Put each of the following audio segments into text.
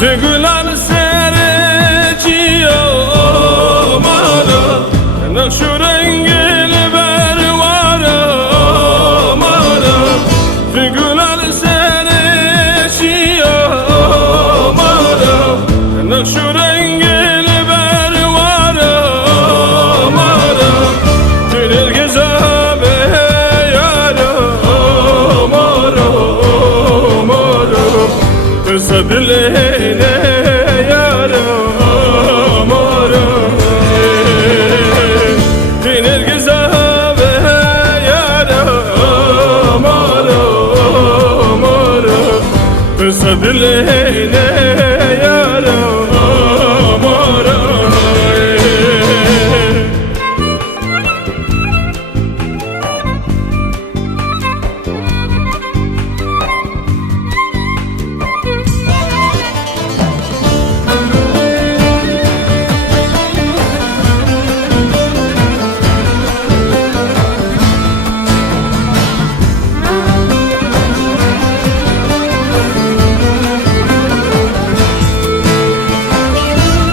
Tügülen sereciyor mara, nakşu rengil bervara mara. Tügülen sereciyor mara, nakşu rengil bervara mara. Tünel gezabe yara mara mara. Kısadile Sadilene yara mara.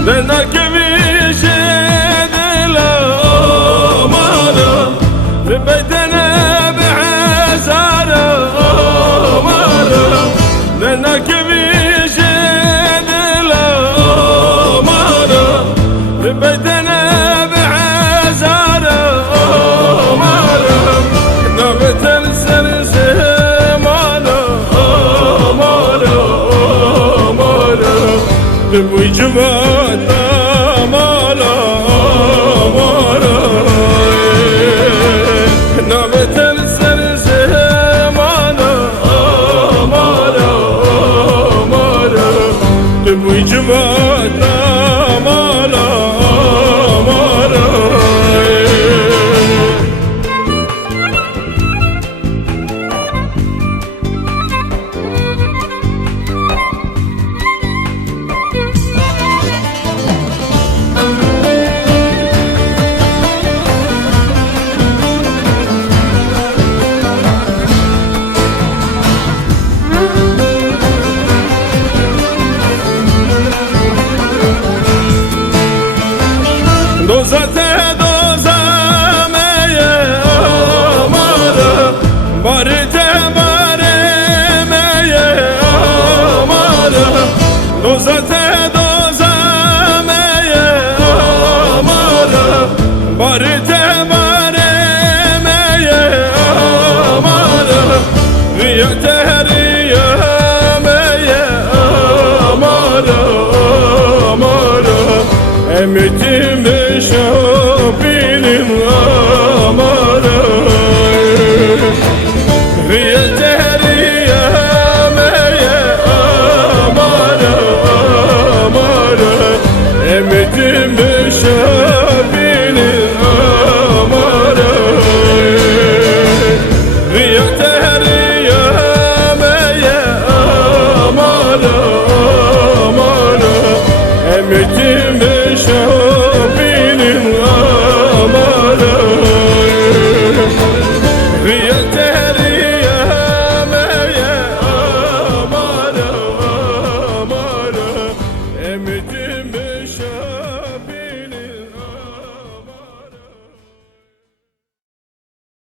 Benda kevice de la mara, bedene be'azara mara. Benda kevice de la mara, bedene be'azara mara. Nabetel serse mara mara mara. Bu cumata mala mara, nabetel serse mala mara mara. Bu cumata mala mara. Dozate dozameye amara, barite baremeye amara. Dozate dozameye amara, barite baremeye amara. Viyete heriyemeye amara amara. Emit